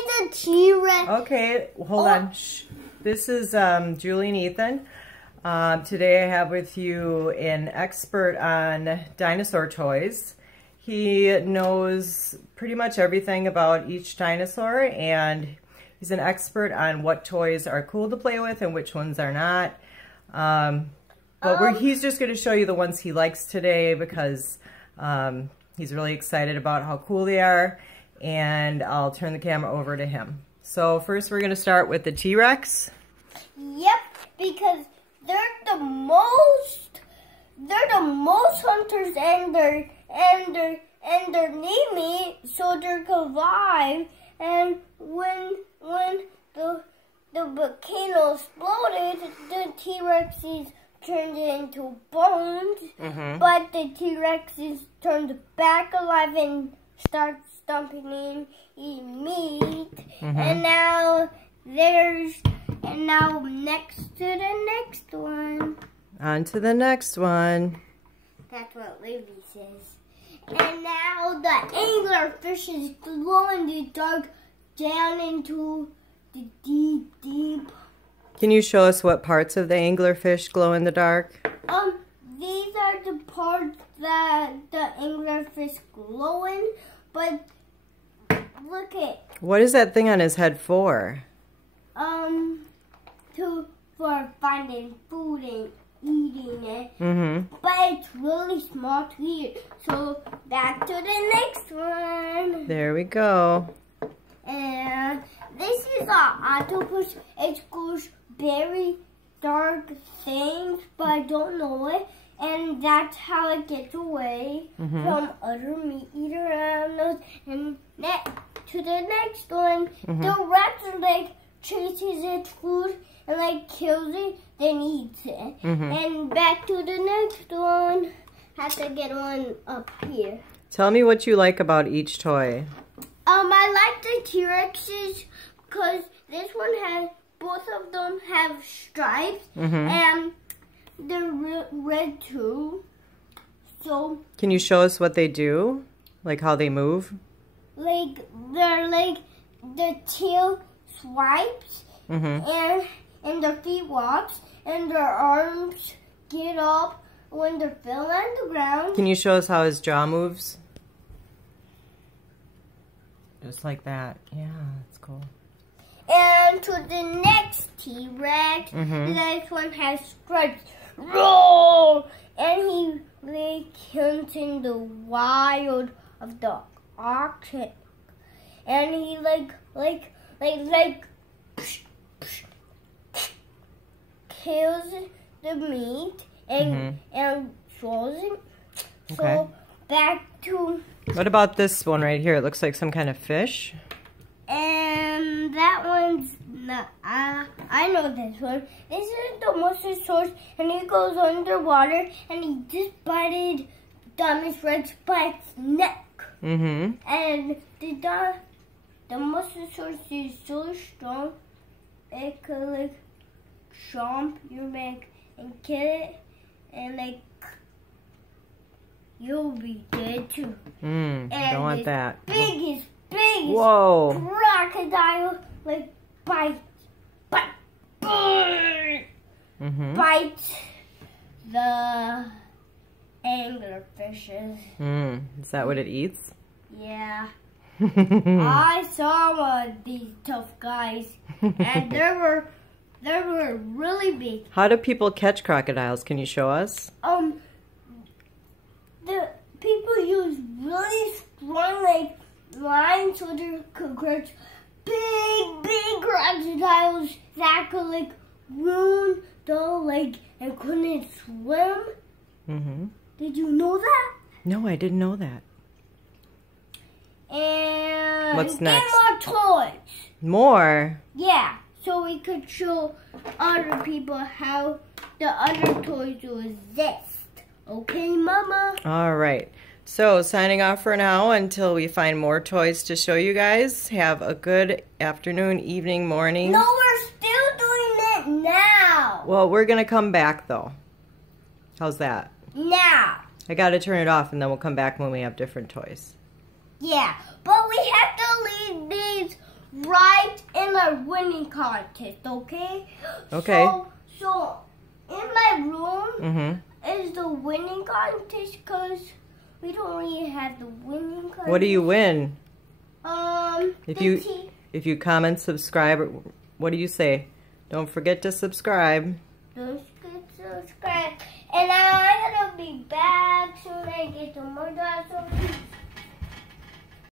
me the T-Rex. Okay, hold on. Shh. This is Julie and Ethan. Today I have with you an expert on dinosaur toys. He knows pretty much everything about each dinosaur, and he's an expert on what toys are cool to play with and which ones are not. He's just going to show you the ones he likes today because he's really excited about how cool they are, and I'll turn the camera over to him. So first we're going to start with the T-Rex. Yep, because they're the most hunters, and they're needy, so they're alive. And when the volcano exploded, the T-Rexes turned into bones, but the T-Rexes turned back alive and start stomping and eating meat. And now next to the next one. On to the next one. That's what Libby says. And now the anglerfish is glow in the dark down into the deep. Can you show us what parts of the anglerfish glow in the dark? These are the parts that the anglerfish glow in, but look at. What is that thing on his head for? For finding food and eating it. But it's really small to eat. So back to the next one. There we go. And this is an octopus. It goes very dark things, but I don't know it. And that's how it gets away from other meat eater animals. And to the next one, the rattlesnake chases its food and kills it, then eats it. And back to the next one. Have to get one up here. Tell me what you like about each toy. I like the T-Rexes because this one both of them have stripes, and they're red too. So can you show us what they do? Like how they move? The tail swipes, and their feet walks, and their arms get up when they're fell on the ground. Can you show us how his jaw moves? Just like that. Yeah, that's cool. And to the next T-Rex, this one has stripes. Roar! And he hunts in the wild of the Arctic. And he kills the meat and throws it. Okay. So back to. What about this one right here? It looks like some kind of fish. And that one's not. I know this one. This is the Dinosaur, and he goes underwater, and he just bited Dinosaur by its neck. And the Dinosaur is so strong, it could chomp your neck and kill it, and you'll be dead too. Don't want that. Biggest Whoa. crocodile bites the anglerfishes. Is that what it eats? Yeah. I saw one of these tough guys, and they were really big. How do people catch crocodiles? Can you show us? The people use really strong lines so they could catch big crocodiles that could ruin the lake and couldn't swim. Did you know that? No, I didn't know that. And what's next? Get more toys. More? Yeah, so we could show other people how the other toys exist. Okay, Mama? All right. So, signing off for now until we find more toys to show you guys. Have a good afternoon, evening, morning. No, we're still doing it now. Well, we're going to come back, though. How's that? Now. I got to turn it off, and then we'll come back when we have different toys. Yeah, but we have to leave these right our winning contest, okay? Okay. So in my room Mm-hmm. is the winning contest because we don't really have the winning contest. What do you win? If you comment, subscribe, what do you say? Don't forget to subscribe. Don't forget to subscribe. And I'm gonna be back soon and get some more dinosaurs.